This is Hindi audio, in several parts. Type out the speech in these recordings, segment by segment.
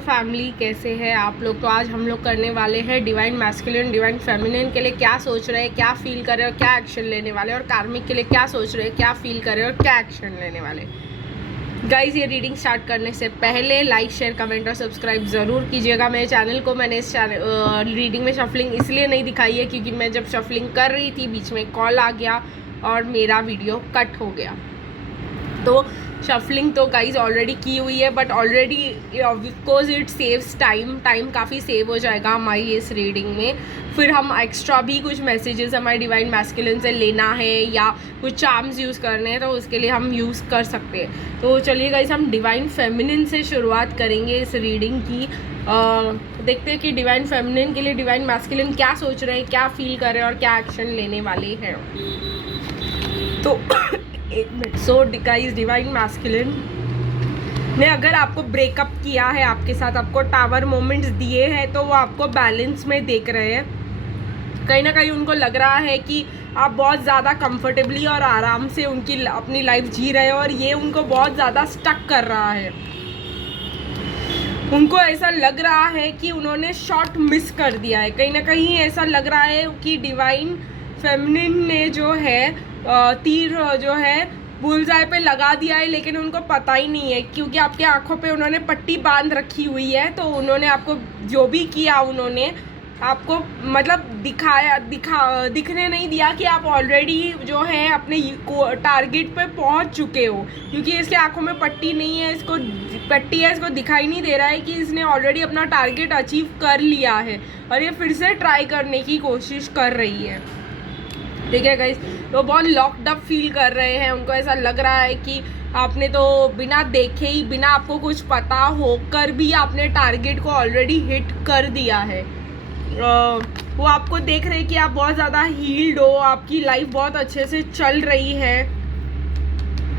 फैमिली, कैसे हैं आप लोग। तो आज हम लोग करने वाले हैं डिवाइन मैस्कुलिन डिवाइन फेमिनिन के लिए क्या सोच रहे हैं, क्या फील कर रहे हैं और क्या एक्शन लेने वाले, और कार्मिक के लिए क्या सोच रहे हैं, क्या फील कर रहे हैं और क्या एक्शन लेने वाले। गाइज, ये रीडिंग स्टार्ट करने से पहले लाइक, शेयर, कमेंट और सब्सक्राइब ज़रूर कीजिएगा मेरे चैनल को। मैंने इस रीडिंग में शफलिंग इसलिए नहीं दिखाई है क्योंकि मैं जब शफलिंग कर रही थी बीच में कॉल आ गया और मेरा वीडियो कट हो गया। तो शफलिंग तो गाइज ऑलरेडी की हुई है, but already of course it saves time काफ़ी सेव हो जाएगा हमारी इस रीडिंग में। फिर हम एक्स्ट्रा भी कुछ मैसेजेस हमारे डिवाइन मैस्कुलिन से लेना है या कुछ चार्म्स यूज़ करने हैं तो उसके लिए हम यूज़ कर सकते हैं। तो चलिए गाइज, हम डिवाइन फेमिनिन से शुरुआत करेंगे इस रीडिंग की। देखते हैं कि डिवाइन फेमिनिन के लिए डिवाइन मैस्कुलिन क्या सोच रहे हैं, क्या फील कर रहे हैं और क्या एक्शन लेने वाले हैं। तो एक minute. So guys, divine masculine ने अगर आपको ब्रेकअप किया है, आपके साथ आपको टावर मोमेंट्स दिए हैं, तो वो आपको बैलेंस में देख रहे हैं। कहीं ना कहीं उनको लग रहा है कि आप बहुत ज़्यादा कंफर्टेबली और आराम से उनकी अपनी लाइफ जी रहे हो और ये उनको बहुत ज़्यादा स्टक कर रहा है। उनको ऐसा लग रहा है कि उन्होंने शॉट मिस कर दिया है। कहीं ना कहीं ऐसा लग रहा है कि डिवाइन फेमिनिन ने जो है तीर जो है बुलजाई पे लगा दिया है, लेकिन उनको पता ही नहीं है क्योंकि आपके आंखों पे उन्होंने पट्टी बांध रखी हुई है। तो उन्होंने आपको जो भी किया, उन्होंने आपको मतलब दिखने नहीं दिया कि आप ऑलरेडी जो है अपने टारगेट पे पहुंच चुके हो, क्योंकि इसके आंखों में पट्टी नहीं है, इसको पट्टी है, इसको दिखाई नहीं दे रहा है कि इसने ऑलरेडी अपना टारगेट अचीव कर लिया है और ये फिर से ट्राई करने की कोशिश कर रही है। ठीक है गाइस, तो बहुत लॉक्ड अप फील कर रहे हैं। उनको ऐसा लग रहा है कि आपने तो बिना देखे ही, बिना आपको कुछ पता होकर भी आपने टारगेट को ऑलरेडी हिट कर दिया है। वो आपको देख रहे हैं कि आप बहुत ज़्यादा हील्ड हो, आपकी लाइफ बहुत अच्छे से चल रही है।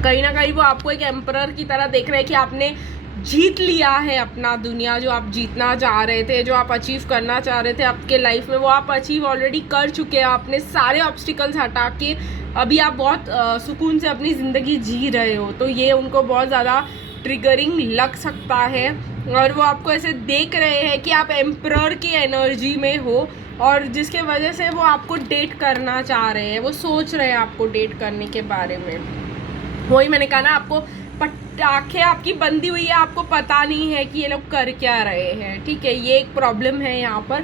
कहीं ना कहीं वो आपको एक एम्परर की तरह देख रहे हैं कि आपने जीत लिया है अपना दुनिया। जो आप जीतना चाह रहे थे, जो आप अचीव करना चाह रहे थे आपके लाइफ में, वो आप अचीव ऑलरेडी कर चुके हैं। आपने सारे ऑब्स्टिकल्स हटा के अभी आप बहुत सुकून से अपनी ज़िंदगी जी रहे हो। तो ये उनको बहुत ज़्यादा ट्रिगरिंग लग सकता है और वो आपको ऐसे देख रहे हैं कि आप एम्परर की एनर्जी में हो और जिसके वजह से वो आपको डेट करना चाह रहे हैं। वो सोच रहे हैं आपको डेट करने के बारे में। वही मैंने कहा ना, आपको आंखें आपकी बंदी हुई है, आपको पता नहीं है कि ये लोग कर क्या रहे हैं। ठीक है, ये एक प्रॉब्लम है यहाँ पर।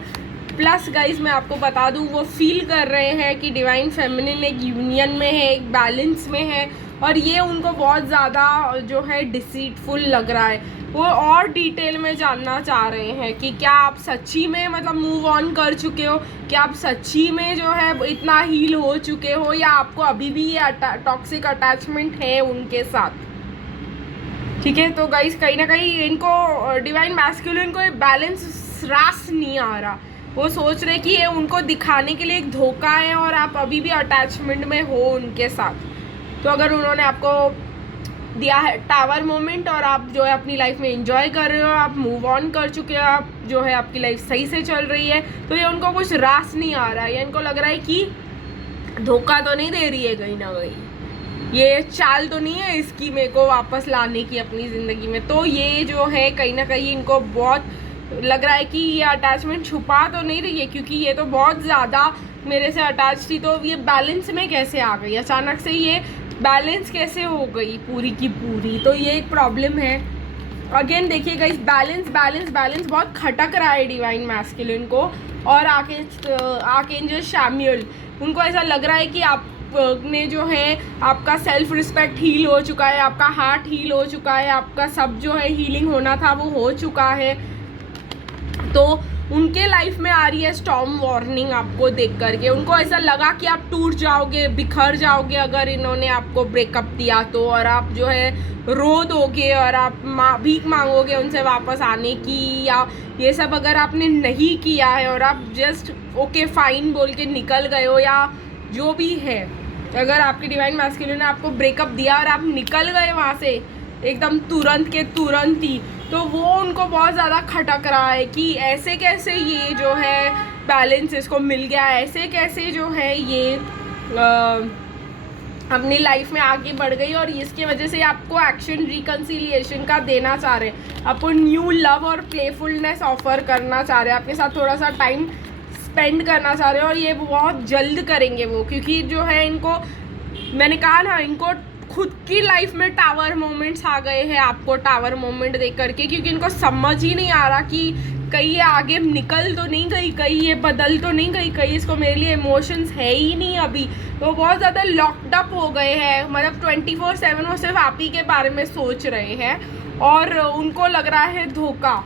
प्लस गाइज, मैं आपको बता दूँ, वो फील कर रहे हैं कि डिवाइन फेमिनिन एक यूनियन में है, एक बैलेंस में है और ये उनको बहुत ज़्यादा जो है डिसीटफुल लग रहा है। वो और डिटेल में जानना चाह रहे हैं कि क्या आप सच्ची में मतलब मूव ऑन कर चुके हो, क्या आप सच्ची में जो है इतना हील हो चुके हो, या आपको अभी भी ये टॉक्सिक अटैचमेंट है उनके साथ। ठीक है, तो गाइस कहीं ना कहीं इनको डिवाइन मैस्कुलिन को बैलेंस रास नहीं आ रहा। वो सोच रहे कि ये उनको दिखाने के लिए एक धोखा है और आप अभी भी अटैचमेंट में हो उनके साथ। तो अगर उन्होंने आपको दिया है टावर मोमेंट और आप जो है अपनी लाइफ में एंजॉय कर रहे हो, आप मूव ऑन कर चुके हो, आप जो है आपकी लाइफ सही से चल रही है, तो ये उनको कुछ रास नहीं आ रहा है। ये इनको लग रहा है कि धोखा तो नहीं दे रही है कहीं ना कहीं, ये चाल तो नहीं है इसकी मेरे को वापस लाने की अपनी ज़िंदगी में। तो ये जो है कहीं ना कहीं इनको बहुत लग रहा है कि ये अटैचमेंट छुपा तो नहीं रही है, क्योंकि ये तो बहुत ज़्यादा मेरे से अटैच थी, तो ये बैलेंस में कैसे आ गई, अचानक से ये बैलेंस कैसे हो गई पूरी की पूरी। तो ये एक प्रॉब्लम है। अगेन देखिएगा, इस बैलेंस बहुत खटक रहा है डिवाइन मैस्कुलिन को। और आर्कएंजल शैम्युएल, उनको ऐसा लग रहा है कि आप ने जो है आपका सेल्फ रिस्पेक्ट हील हो चुका है, आपका हार्ट हील हो चुका है, आपका सब जो है हीलिंग होना था वो हो चुका है। तो उनके लाइफ में आ रही है स्टॉर्म वार्निंग आपको देख करके। उनको ऐसा लगा कि आप टूट जाओगे, बिखर जाओगे अगर इन्होंने आपको ब्रेकअप दिया तो, और आप जो है रो दोगे और आप भीख मांगोगे उनसे वापस आने की, या ये सब अगर आपने नहीं किया है और आप जस्ट ओके फाइन बोल के निकल गए हो, या जो भी है, अगर आपके डिवाइन मैस्कुलिन ने आपको ब्रेकअप दिया और आप निकल गए वहाँ से एकदम तुरंत के तुरंत ही, तो वो उनको बहुत ज़्यादा खटक रहा है कि ऐसे कैसे ये जो है बैलेंस इसको मिल गया, ऐसे कैसे जो है ये अपनी लाइफ में आगे बढ़ गई और इसकी वजह से आपको एक्शन रिकन्सिलिएशन का देना चाह रहे हैं, आपको न्यू लव और प्लेफुलनेस ऑफर करना चाह रहे हैं, आपके साथ थोड़ा सा टाइम स्पेंड करना चाह रहे हैं। और ये बहुत जल्द करेंगे वो, क्योंकि जो है इनको, मैंने कहा ना, इनको खुद की लाइफ में टावर मोमेंट्स आ गए हैं आपको टावर मोमेंट देख करके, क्योंकि इनको समझ ही नहीं आ रहा कि कहीं ये आगे निकल तो नहीं गई, कहीं ये बदल तो नहीं गई, कहीं इसको मेरे लिए इमोशंस है ही नहीं अभी। तो बहुत ज़्यादा लॉक्ड अप हो गए हैं, मतलब 24/7 वो सिर्फ आप ही के बारे में सोच रहे हैं और उनको लग रहा है धोखा।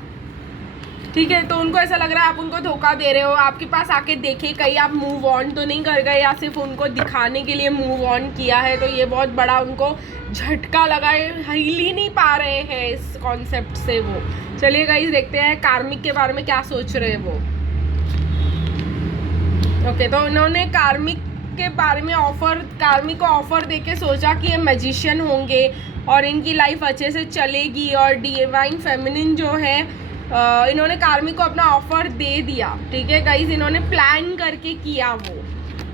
ठीक है, तो उनको ऐसा लग रहा है आप उनको धोखा दे रहे हो, आपके पास आके देखे कहीं आप मूव ऑन तो नहीं कर गए या सिर्फ उनको दिखाने के लिए मूव ऑन किया है। तो ये बहुत बड़ा उनको झटका लगा है, हिल ही नहीं पा रहे हैं इस कॉन्सेप्ट से वो। चलिए गाइस देखते हैं कार्मिक के बारे में क्या सोच रहे हैं वो। ओके, तो उन्होंने कार्मिक के बारे में कार्मिक को ऑफर देके सोचा कि ये मैजिशियन होंगे और इनकी लाइफ अच्छे से चलेगी और डिवाइन फेमिनिन जो है इन्होंने कार्मिक को अपना ऑफर दे दिया। ठीक है गाइस, इन्होंने प्लान करके किया, वो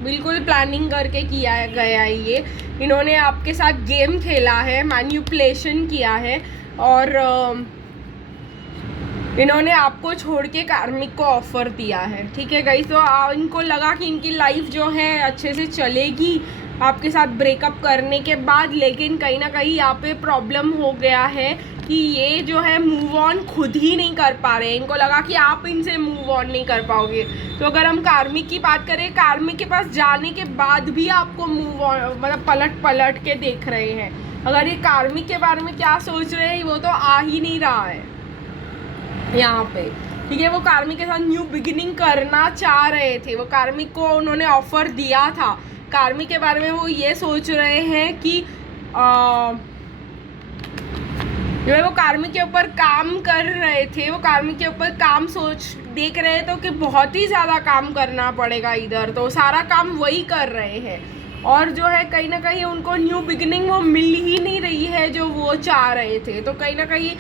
बिल्कुल प्लानिंग करके किया गया है ये। इन्होंने आपके साथ गेम खेला है, मैनिपुलेशन किया है और इन्होंने आपको छोड़ के कार्मिक को ऑफर दिया है। ठीक है गाइस, तो इनको लगा कि इनकी लाइफ जो है अच्छे से चलेगी आपके साथ ब्रेकअप करने के बाद, लेकिन कहीं ना कहीं यहाँ पे प्रॉब्लम हो गया है कि ये जो है मूव ऑन खुद ही नहीं कर पा रहे हैं। इनको लगा कि आप इनसे मूव ऑन नहीं कर पाओगे। तो अगर हम कार्मिक की बात करें, कार्मिक के पास जाने के बाद भी आपको मूव ऑन, मतलब पलट पलट के देख रहे हैं। अगर ये कार्मिक के बारे में क्या सोच रहे हैं वो तो आ ही नहीं रहा है यहाँ पे। ठीक है, वो कार्मिक के साथ न्यू बिगिनिंग करना चाह रहे थे, वो कार्मिक को उन्होंने ऑफर दिया था। कार्मिक के बारे में वो ये सोच रहे हैं कि जो है वो कार्मिक के ऊपर काम कर रहे थे, वो कार्मिक के ऊपर काम देख रहे तो कि बहुत ही ज़्यादा काम करना पड़ेगा इधर, तो सारा काम वही कर रहे हैं और जो है कहीं ना कहीं उनको न्यू बिगिनिंग वो मिल ही नहीं रही है जो वो चाह रहे थे। तो कहीं ना कहीं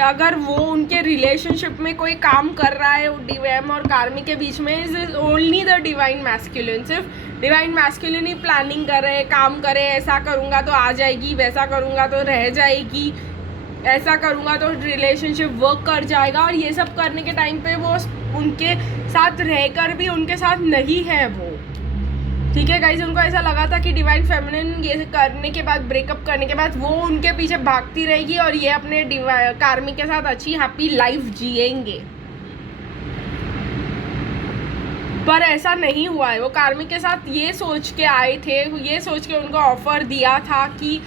अगर वो उनके रिलेशनशिप में कोई काम कर रहा है डिवाइन और कार्मिक के बीच में, is only the divine masculine, सिर्फ डिवाइन मैस्कुलिन ही प्लानिंग कर रहे हैं, काम करे, ऐसा करूँगा तो आ जाएगी, वैसा करूँगा तो रह जाएगी, ऐसा करूँगा तो रिलेशनशिप वर्क कर जाएगा। और ये सब करने के टाइम पे वो उनके साथ रहकर भी उनके साथ नहीं है वो। ठीक है गाइस, उनको ऐसा लगा था कि डिवाइन फेमिनिन ये करने के बाद, ब्रेकअप करने के बाद वो उनके पीछे भागती रहेगी और ये अपने कार्मिक के साथ अच्छी हैप्पी लाइफ जिएंगे, पर ऐसा नहीं हुआ है। वो कार्मिक के साथ ये सोच के आए थे, ये सोच के उनको ऑफर दिया था कि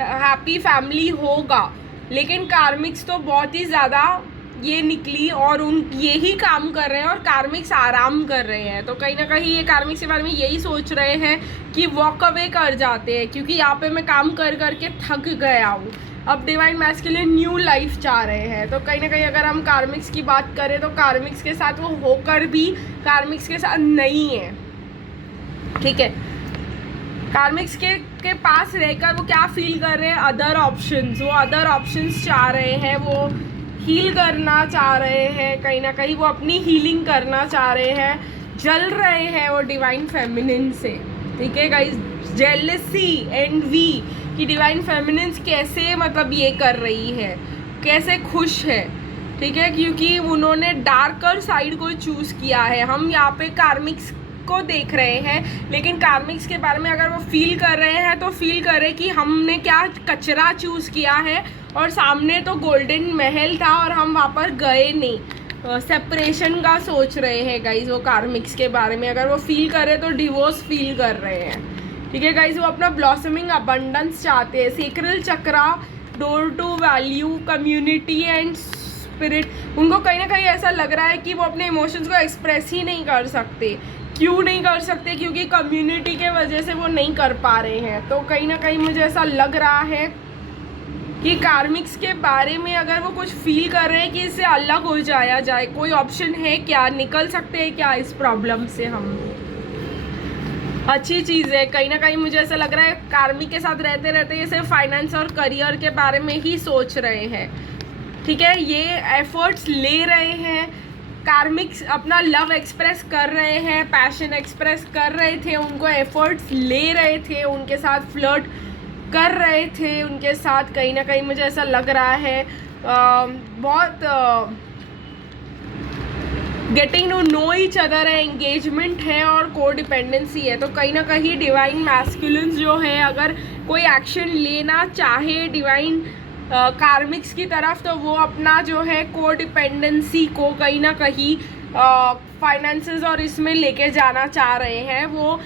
हैप्पी फैमिली होगा, लेकिन कार्मिक्स तो बहुत ही ज़्यादा ये निकली और यही काम कर रहे हैं और कार्मिक्स आराम कर रहे हैं। तो कहीं ना कहीं ये कार्मिक्स के बारे में यही सोच रहे हैं कि वॉक अवे कर जाते हैं, क्योंकि यहाँ पे मैं काम कर करके थक गया हूँ। अब डिवाइन मैस्कुलिन न्यू लाइफ चाह रहे हैं। तो कहीं ना कहीं अगर हम कार्मिक्स की बात करें तो कार्मिक्स के साथ वो होकर भी कार्मिक्स के साथ नहीं है। ठीक है, कार्मिक्स के पास रहकर वो क्या फील कर रहे हैं, अदर ऑप्शंस, वो अदर ऑप्शंस चाह रहे हैं, वो हील करना चाह रहे हैं, कहीं ना कहीं वो अपनी हीलिंग करना चाह रहे हैं, जल रहे हैं वो डिवाइन फेमिनिन से। ठीक है गाइस, जेलसी एनवी कि डिवाइन फेमिनिन कैसे मतलब ये कर रही है, कैसे खुश है। ठीक है, क्योंकि उन्होंने डार्कर साइड को चूज़ किया है। हम यहाँ पे कार्मिक्स को देख रहे हैं, लेकिन कार्मिक्स के बारे में अगर वो फील कर रहे हैं तो फील करें कि हमने क्या कचरा चूज़ किया है और सामने तो गोल्डन महल था और हम वहाँ पर गए नहीं। सेपरेशन का सोच रहे हैं गाइज वो कार्मिक्स के बारे में। अगर वो फील करे तो डिवोर्स फील कर रहे हैं। ठीक है गाइज, वो अपना ब्लॉसमिंग अबंडेंस चाहते हैं। Sacral chakra, door to value, community and spirit, उनको कहीं ना कहीं ऐसा लग रहा है कि वो अपने इमोशंस को एक्सप्रेस ही नहीं कर सकते। क्यों नहीं कर सकते? क्योंकि कम्युनिटी के वजह से वो नहीं कर पा रहे हैं। तो कहीं ना कहीं मुझे ऐसा लग रहा है कि कार्मिक्स के बारे में अगर वो कुछ फील कर रहे हैं कि इससे अलग हो जाया जाए, कोई ऑप्शन है क्या, निकल सकते हैं क्या इस प्रॉब्लम से हम, अच्छी चीज़ है। कहीं ना कहीं मुझे ऐसा लग रहा है कार्मिक के साथ रहते रहते ये सिर्फ फाइनेंस और करियर के बारे में ही सोच रहे हैं। ठीक है, ये एफर्ट्स ले रहे हैं कार्मिक्स अपना लव एक्सप्रेस कर रहे हैं, पैशन एक्सप्रेस कर रहे थे, उनको एफर्ट्स ले रहे थे, उनके साथ फ्लर्ट कर रहे थे, उनके साथ कहीं ना कहीं मुझे ऐसा लग रहा है बहुत getting to know each other है, एंगेजमेंट है और को डिपेंडेंसी है। तो कहीं ना कहीं डिवाइन मैस्कुलिन्स जो है अगर कोई एक्शन लेना चाहे डिवाइन कार्मिक्स की तरफ, तो वो अपना जो है को डिपेंडेंसी को कहीं ना कहीं फाइनेंसेस और इसमें लेके जाना चाह रहे हैं। वो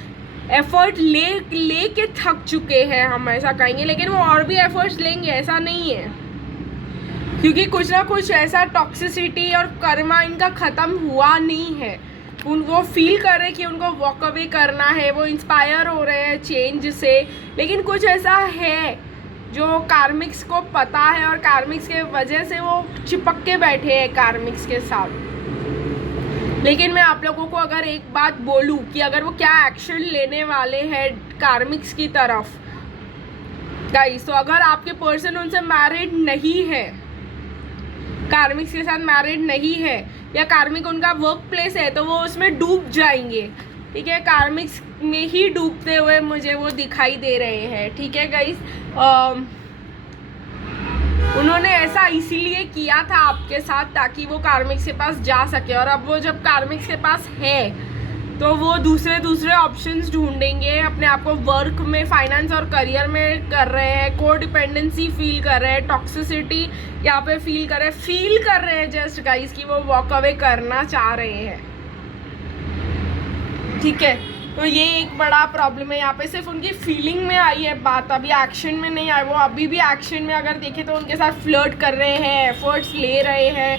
एफर्ट ले के थक चुके हैं, हम ऐसा कहेंगे, लेकिन वो और भी एफर्ट्स लेंगे, ऐसा नहीं है, क्योंकि कुछ ना कुछ ऐसा टॉक्सिसिटी और कर्मा इनका ख़त्म हुआ नहीं है। वो फील कर रहे हैं कि उनको वॉक अवे करना है, वो इंस्पायर हो रहे हैं चेंज से, लेकिन कुछ ऐसा है जो कार्मिक्स को पता है और कार्मिक्स के वजह से वो चिपक के बैठे हैं कार्मिक्स के साथ। लेकिन मैं आप लोगों को अगर एक बात बोलूं कि अगर वो क्या एक्शन लेने वाले हैं कार्मिक्स की तरफ गाइस, तो अगर आपके पर्सन उनसे मैरिड नहीं है, कार्मिक्स के साथ मैरिड नहीं है, या कार्मिक उनका वर्क प्लेस है, तो वो उसमें डूब जाएंगे। ठीक है, कार्मिक्स में ही डूबते हुए मुझे वो दिखाई दे रहे हैं। ठीक है गाइस, उन्होंने ऐसा इसीलिए किया था आपके साथ ताकि वो कार्मिक्स के पास जा सके, और अब वो जब कार्मिक्स के पास है तो वो दूसरे ऑप्शंस ढूंढेंगे, अपने आप को वर्क में, फाइनेंस और करियर में कर रहे हैं, को डिपेंडेंसी फील कर रहे हैं, टॉक्सिसिटी यहाँ पे फील कर रहे हैं जस्ट गाइस कि वो वॉक अवे करना चाह रहे हैं। ठीक है, तो ये एक बड़ा प्रॉब्लम है। यहाँ पे सिर्फ उनकी फीलिंग में आई है बात, अभी एक्शन में नहीं आई। वो अभी भी एक्शन में अगर देखें तो उनके साथ फ्लर्ट कर रहे हैं, एफर्ट्स ले रहे हैं।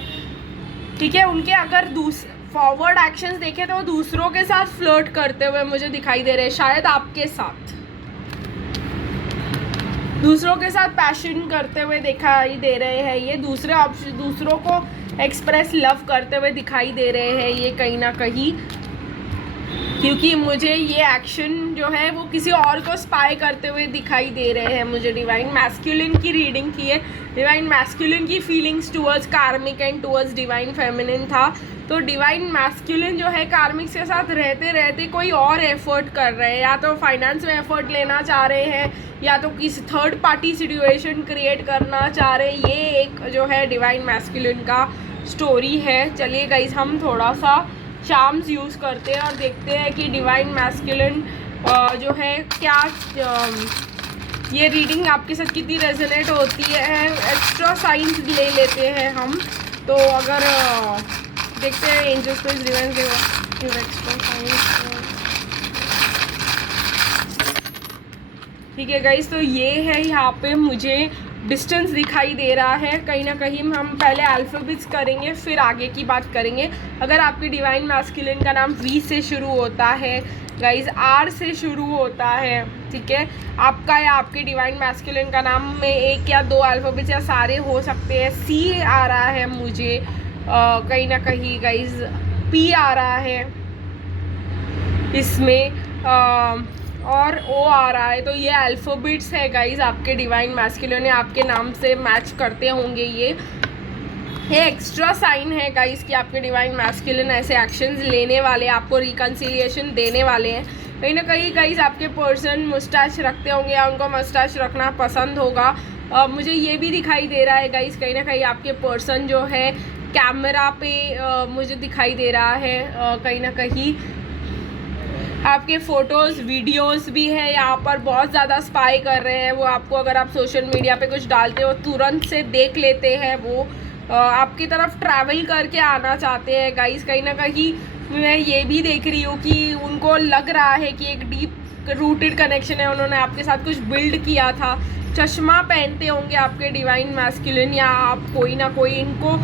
ठीक है, उनके अगर फॉरवर्ड एक्शंस देखें तो वो दूसरों के साथ फ्लर्ट करते हुए मुझे दिखाई दे रहे हैं, शायद आपके साथ दूसरों के साथ पैशन करते हुए दिखाई दे रहे हैं। ये दूसरों को एक्सप्रेस लव करते हुए दिखाई दे रहे हैं ये कहीं ना कहीं, क्योंकि मुझे ये एक्शन जो है वो किसी और को स्पाई करते हुए दिखाई दे रहे हैं। मुझे डिवाइन मैस्कुलिन की रीडिंग की है, डिवाइन मैस्कुलिन की फीलिंग्स टुवर्ड्स कार्मिक एंड टुवर्ड्स डिवाइन फेमिनिन था। तो डिवाइन मैस्कुलिन जो है कार्मिक्स के साथ रहते रहते कोई और एफर्ट कर रहे हैं, या तो फाइनेंस में एफर्ट लेना चाह रहे हैं, या तो किसी थर्ड पार्टी सिचुएशन क्रिएट करना चाह रहे हैं। ये एक जो है डिवाइन मैस्कुलिन का स्टोरी है। चलिए गाइस, हम थोड़ा सा चार्म्स यूज़ करते हैं और देखते हैं कि डिवाइन मैस्कुलिन जो है क्या ये रीडिंग आपके साथ कितनी रेजोनेट होती है। एक्स्ट्रा साइंस ले लेते हैं हम, तो अगर देखते हैं angels please divine give extra signs. ठीक है गाइस, तो ये है यहाँ पे मुझे डिस्टेंस दिखाई दे रहा है। कहीं ना कहीं हम पहले अल्फ़ाबेट्स करेंगे फिर आगे की बात करेंगे। अगर आपकी डिवाइन मैस्कुलिन का नाम वी से शुरू होता है गाइस, आर से शुरू होता है, ठीक है, आपका या आपके डिवाइन मैस्कुलिन का नाम में एक या दो अल्फ़ाबेट्स या सारे हो सकते हैं। सी आ रहा है मुझे कहीं ना कहीं गाइस, पी आ रहा है इसमें और ओ आ रहा है। तो ये अल्फ़ाबेट्स है गाइस, आपके डिवाइन मैस्कुलिन आपके नाम से मैच करते होंगे। ये एक्स्ट्रा साइन है गाइस कि आपके डिवाइन मैस्कुलिन ऐसे एक्शंस लेने वाले, आपको रिकन्सिलिएशन देने वाले हैं। कहीं ना कहीं गाइस आपके पर्सन मुस्टैच रखते होंगे या उनको मुस्टैच रखना पसंद होगा। मुझे ये भी दिखाई दे रहा है गाइस, कहीं ना कहीं आपके पर्सन जो है कैमरा पे मुझे दिखाई दे रहा है, कहीं ना कहीं आपके फ़ोटोज़ वीडियोस भी है यहाँ पर बहुत ज़्यादा स्पाई कर रहे हैं। वो आपको अगर आप सोशल मीडिया पे कुछ डालते हो तुरंत से देख लेते हैं, वो आपकी तरफ ट्रैवल करके आना चाहते हैं गाइस। कहीं ना कहीं मैं ये भी देख रही हूँ कि उनको लग रहा है कि एक डीप रूटेड कनेक्शन है, उन्होंने आपके साथ कुछ बिल्ड किया था। चश्मा पहनते होंगे आपके डिवाइन मैस्कुलिन, या आप कोई ना कोई, इनको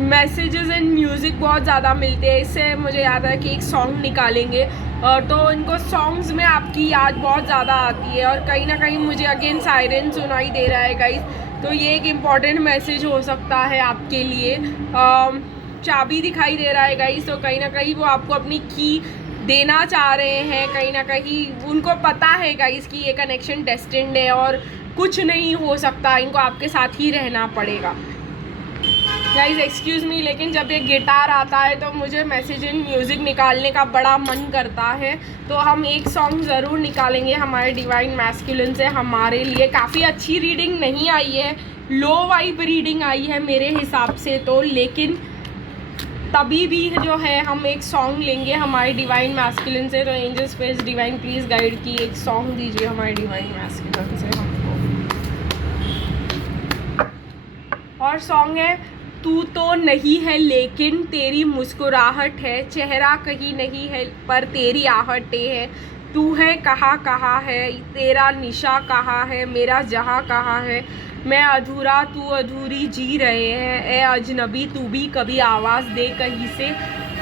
मैसेजेस एंड म्यूज़िक बहुत ज़्यादा मिलते हैं। इससे मुझे याद है कि एक सॉन्ग निकालेंगे, तो इनको सॉन्ग्स में आपकी याद बहुत ज़्यादा आती है। और कहीं ना कहीं मुझे अगेन सायरन सुनाई दे रहा है गाइस, तो ये एक इम्पॉर्टेंट मैसेज हो सकता है आपके लिए। चाबी दिखाई दे रहा है गाइस, तो कहीं ना कहीं वो आपको अपनी की देना चाह रहे हैं। कहीं ना कहीं उनको पता है गाइस कि ये कनेक्शन डेस्टिन्ड है और कुछ नहीं हो सकता, इनको आपके साथ ही रहना पड़ेगा। गाइस एक्सक्यूज़ मी, लेकिन जब ये गिटार आता है तो मुझे मैसेज इन म्यूज़िक निकालने का बड़ा मन करता है। तो हम एक सॉन्ग ज़रूर निकालेंगे हमारे डिवाइन मैस्कुलिन से। हमारे लिए काफ़ी अच्छी रीडिंग नहीं आई है, लो वाइब रीडिंग आई है मेरे हिसाब से तो, लेकिन तभी भी जो है हम एक सॉन्ग लेंगे हमारे डिवाइन मैस्कुलिन से। तो angel space divine please guide की एक सॉन्ग दीजिए हमारे डिवाइन मैस्कुलिन से हमको। और सॉन्ग है तू तो नहीं है लेकिन तेरी मुस्कुराहट है, चेहरा कहीं नहीं है पर तेरी आहटें है, तू है कहाँ है, तेरा निशा कहाँ है, मेरा जहाँ कहाँ है, मैं अधूरा तू अधूरी जी रहे हैं, ए अजनबी तू भी कभी आवाज़ दे कहीं से,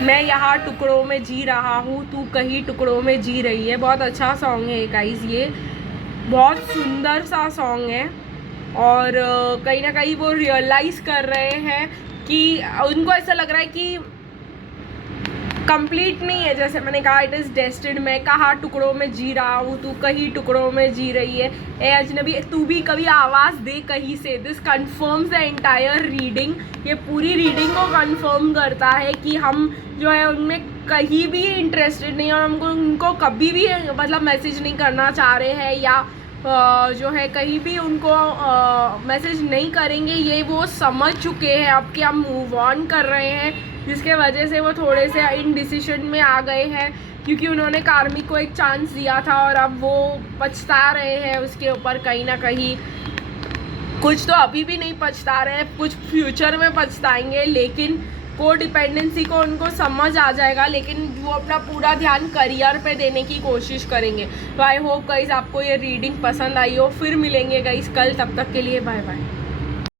मैं यहाँ टुकड़ों में जी रहा हूँ, तू कहीं टुकड़ों में जी रही है। बहुत अच्छा सॉन्ग है गाइस, ये बहुत सुंदर सा सॉन्ग है। और कहीं ना कहीं वो रियलाइज़ कर रहे हैं कि उनको ऐसा लग रहा है कि कंप्लीट नहीं है, जैसे मैंने कहा इट इज़ डेस्टिन्ड, मैं कहाँ टुकड़ों में जी रहा हूँ, तू कहीं टुकड़ों में जी रही है, ए अजनबी तू भी कभी आवाज़ दे कहीं से। This confirms the entire reading, ये पूरी रीडिंग को कन्फर्म करता है कि हम जो है उनमें कहीं भी इंटरेस्टेड नहीं है और हमको उनको कभी भी मतलब मैसेज नहीं करना चाह रहे हैं या जो है कहीं भी उनको मैसेज नहीं करेंगे। ये वो समझ चुके हैं अब कि हम मूव ऑन कर रहे हैं, जिसके वजह से वो थोड़े से इनडिसीजन में आ गए हैं, क्योंकि उन्होंने कार्मिक को एक चांस दिया था और अब वो पछता रहे हैं उसके ऊपर कहीं ना कहीं। कुछ तो अभी भी नहीं पछता रहे हैं, कुछ फ्यूचर में पछताएंगे, लेकिन को डिपेंडेंसी को उनको समझ आ जाएगा, लेकिन वो अपना पूरा ध्यान करियर पे देने की कोशिश करेंगे। तो आई होप गाइस आपको ये रीडिंग पसंद आई हो। फिर मिलेंगे गाइस कल, तब तक के लिए बाय बाय।